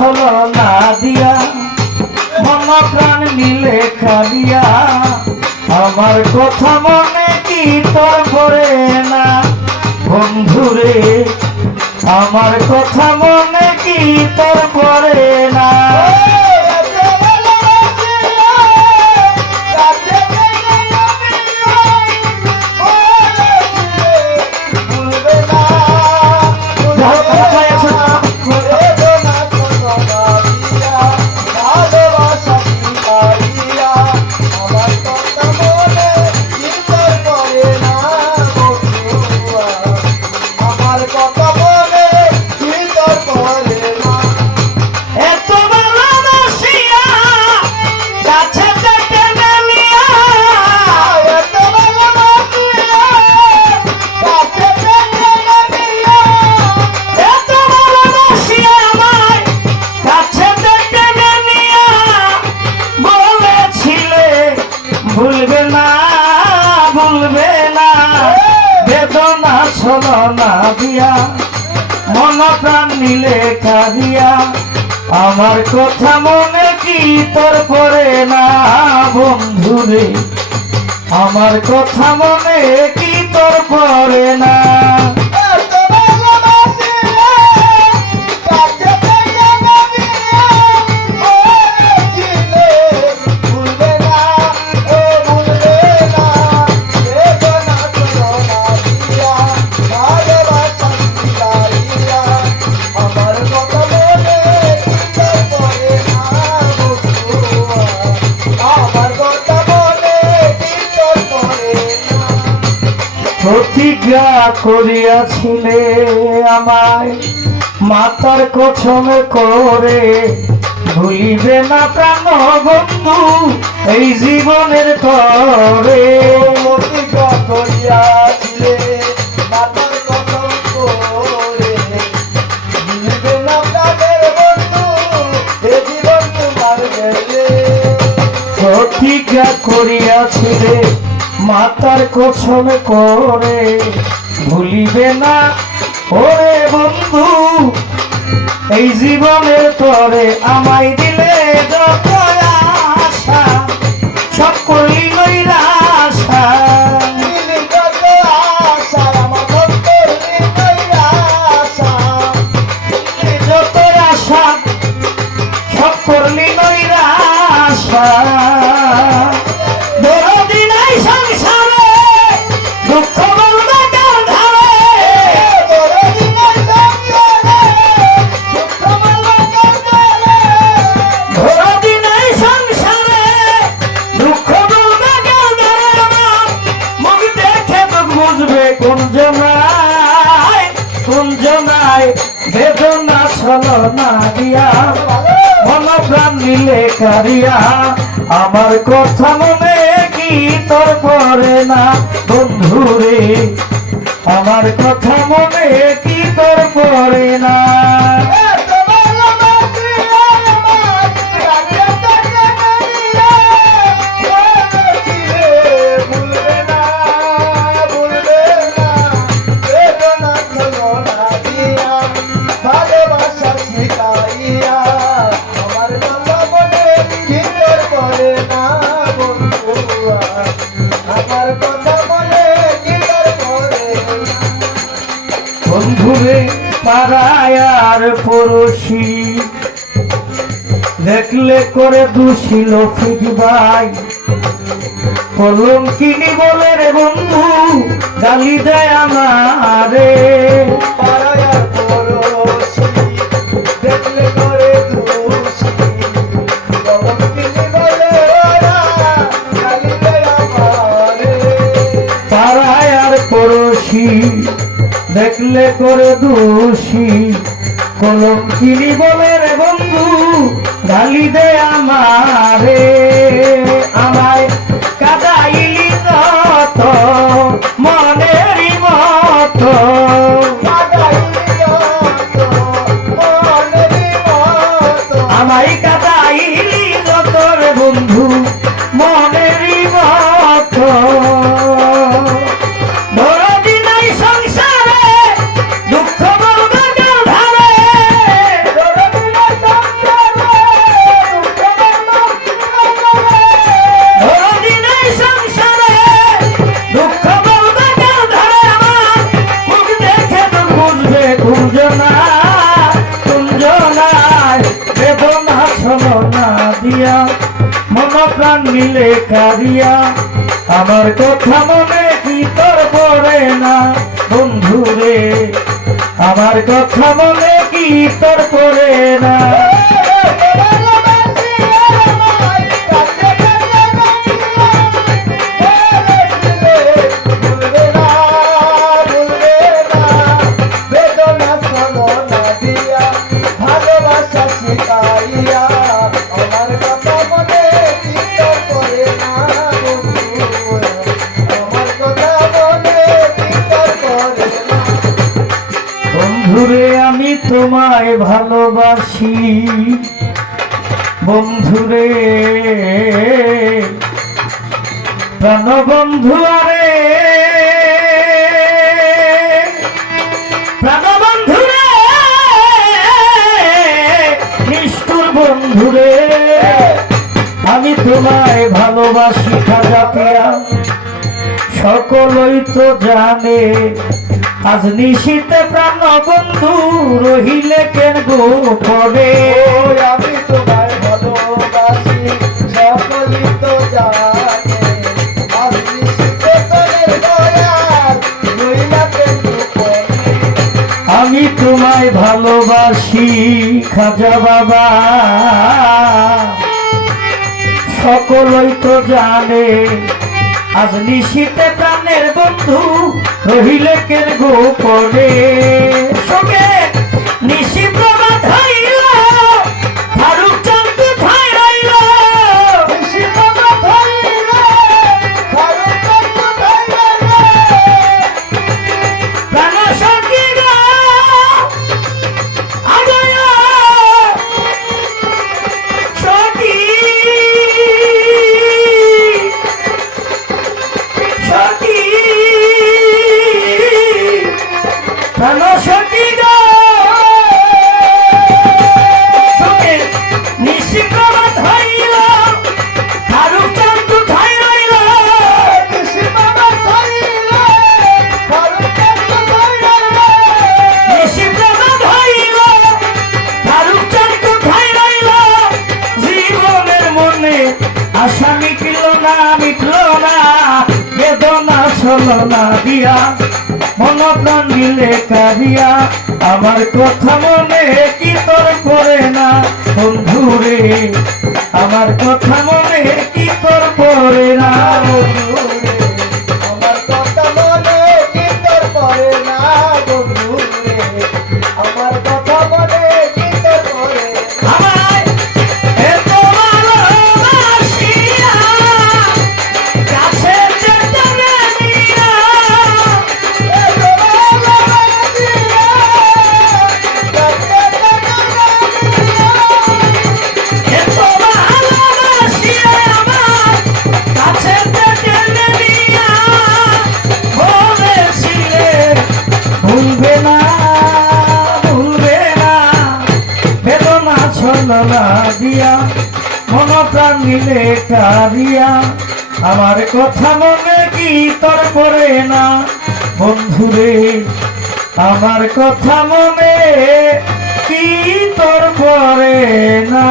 ছলনা দিয়া মন প্রাণ মিলে খালিয়া আমার কথা মনে কি তোর পড়ে না বন্ধুরে আমার কথা মনে কি তোর পড়ে না ছলনা দিয়া মন প্রাণ নিলে কাঁদিয়া আমার কথা মনে কি তোর পড়ে না বন্ধুরে আমার কথা মনে কি তোর পড়ে না প্রতিজ্ঞা করিয়াছিলে আমায় মাতার কসম করে ভুলিবে না প্রাণ বন্ধু এই জীবনের তরে প্রতিজ্ঞা করিয়াছিলে মাতার কসম করে ভুলিবে না প্রাণের বন্ধু এই জীবন তোমার গেলে প্রতিজ্ঞা করিয়াছিলে মাতার কসম করে ভুলিবে না ওরে বন্ধু এই জীবনের তরে আমায় দিলে যত আশা সব করলি নৈরাশা যত আশা সব করলি নৈরাশা বেদনা ছলনা দিয়া মন প্রাণ মিলে কারিয়া আমার কথা মনে কি তোর পড়ে না বন্ধুরে আমার কথা মনে কি তোর পড়ে না বন্ধুরে পাড়ায় আর পড়োশি দেখলে করে দুশিল ফিকবাই কলম কিনি বলে রে বন্ধু গালি দেয় আমারে পাড়ায় আর পড়োশি দেখলে করে দুশি কলম কিনি বলে ওরা গালি দেয় আমারে পাড়ায় আর পড়োশি দেখলে করে দোষী কলম কিনি বলে রে বন্ধু গালি দে আমারে আমায় কাদাইলি যত মনেরই মতো আমায় কাদাইলি যত রে বন্ধু মনেরই মতো দিলে কারিয়া আমার কথা মনে কি তোর পড়ে না বন্ধু রে আমার কথা মনে কি তোর পড়ে না বন্ধুরে আমি তোমায় ভালোবাসি বন্ধুরে প্রাণবন্ধু আরে প্রাণবন্ধুরে নিষ্ঠুর বন্ধুরে আমি তোমায় ভালোবাসি খাজা পিয়া সকলই তো জানে আজ নিশীতে প্রাণ বন্ধু রহিলে কেন গোপনে আমি তোমায় ভালোবাসি সকলই তো জানে আজ নিশীতে তোদের দয়াল রইলা কেন গোপনে আমি তোমায় ভালোবাসি খাজা বাবা সকলই তো জানে আজ নিশীতে প্রাণের বন্ধু রহিলে কেন গোপনে সঙ্গে নিশি প্রভাত হইল ফারুক চাঁদ কোথায় রইল প্রাণ সঙ্গী গো আজয় সখী সখী প্রাণ সখী গো সঙ্গে নিশি প্রভাত হইল ফারুক চাঁদ কোথায় রইল নিশি প্রভাত হইল ফারুক চাঁদ কোথায় রইল জীবনের মনে আশা মিটল না বেদনা ছলো না দিয়া মন প্রাণ দিলে কারিয়া আমার কথা মনে কি তোর পড়ে না বন্ধুরে আমার কথা মনে কি তোর পড়ে না আমার কথা মনে কি তোর পড়ে না বন্ধু রে আমার কথা মনে কি তোর পড়ে আমায় এত ভালোবাসিয়া কাছে যেতে নিয়া এত ভালোবাসিয়া আমার কাছে যেতে নিয়া বলেছিলে ভুলবে না বেদনা ছলনা দিয়া মন প্রাণ মিলে কারিয়া আমার কথা মনে কি তোর পড়ে না বন্ধুরে আমার কথা মনে কি তোর পড়ে না